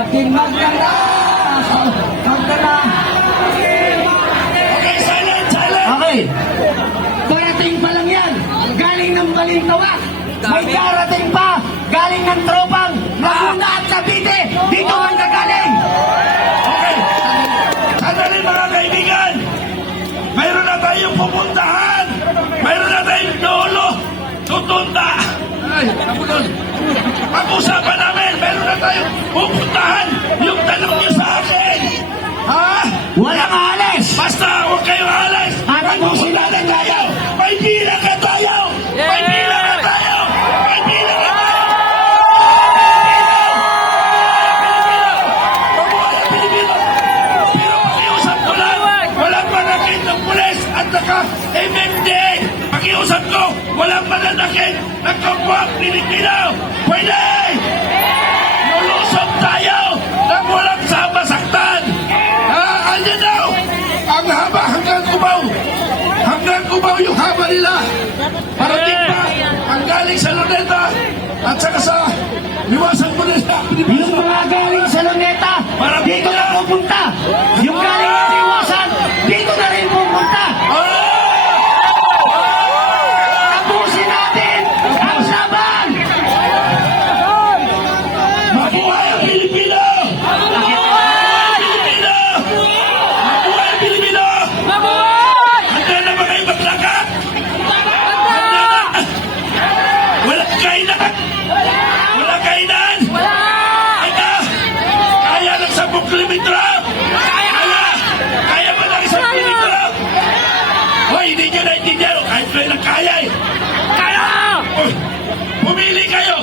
aking magdala. Magdala. Okay, silent, silent. Okay. Parating pa lang yan. Galing ng Balintawak. May darating pa. Galing ng tropang Laguna at Cavite. Dito man gagaling. Okay. Sandali mga kaibigan. Mayroon na tayong pupuntahan. Mayroon na tayong lolo. Tutunda. Ay, kapulol. Pag-usapan namin. Mayroon na tayong pupuntahan. Yung tanong niyo sa akin. Ha? Walang alis. Basta huwag kayong alas. Pag-usapan natin tayo. May bilang ka tayo. May bilang ka tayo. May bilang ka tayo. Mabuhay ang Pilipino. Pero pakiusap ko lang, walang manakit ng pulis at naka-MMDA. Pakiusap ko, walang manakit ng kapwa Pilipino. Pwede! Lulusog tayo nang walang sabasaktan. Andyan daw, ang haba hanggang Cubao. Hanggang Cubao yung haba nila. Parating pa, ang galing sa Luneta at saka sa Liwasan mo nila. Yung mga galing sa Luneta, dito na pupunta. Yung galing sa Iwasan, dito na rin pupunta. Tapusin natin ang laban. Mabuhay ang Pilipino! Mabuhay ang Pilipino! Mabuhay ang Pilipino! Handa na ba kayo maglakad? Handa na! Walang kainan! Walang kainan! Handa! Kaya ng 10 kilometro! Kaya! Kaya ba ng 1 kilometro? Hoy, hindi nyo naintindihan. Kahit kayo lang kaya eh. Kaya! Hoy, pumili kayo.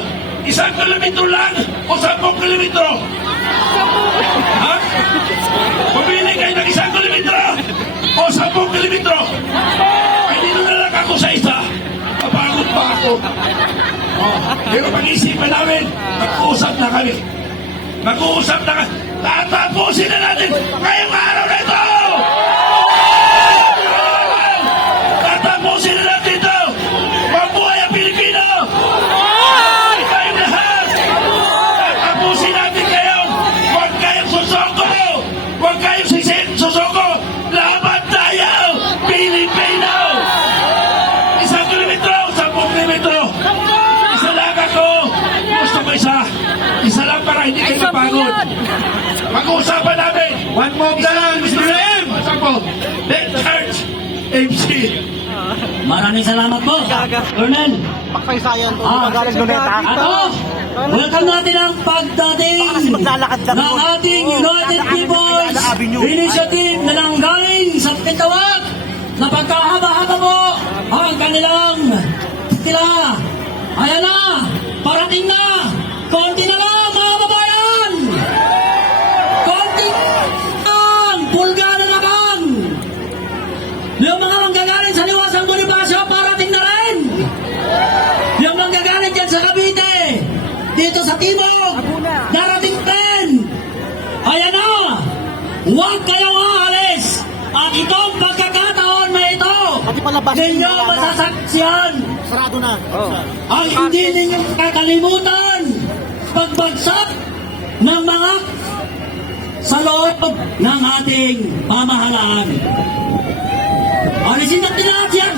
1 kilometro lang o 10 kilometro? Ha? Pumili kayo ng 1 kilometro o 10 kilometro? Ay, dito na lang ako sa isa. Mapagod pa ako. Oh, pero pag-isipan namin, mag-uusap na kami. Mag-uusap na kami. Tatapusin na natin ngayong araw na ito! Tatapusin na natin ito! Mabuhay ang Pilipino! Mabuhay tayong lahat! Tatapusin natin kayo! Huwag kayong susoko! Huwag kayong susoko! Laban tayo! Pilipino! 1 kilometro! 10 kilometro! Isa lang ako! Gusto ko isa! Isa lang para hindi kayo mapagod! Pag-uusapan namin! One move na lang, Mr. M. Let Church MC! Maraming salamat po, Colonel. Pakpaysayan po, Ah, magaling Luneta. Ako, welcome natin ang pagdating Kasi maglalakad kami ng po. ating United People's Initiative na nanggaling sa Pitawak na pagkahaba-haba po ang kanilang tila. Ayan na, parating na, konti na lang mga babayan. Konti lang, pulga na naman. Yung mga manggagaling sa Liwasang Bonifacio, parating na rin. Yung manggagaling dyan sa Cavite, dito sa Timog, darating din. Ayan na, huwag kayong aalis. At itong pagkakataon na ito, Pati palabas. ninyo masasaksiyan Sarado na. ang hindi ninyo kakalimutan pagbagsak ng mga sa loob ng ating pamahalaan. Alisin natin lahat yan!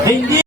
Hindi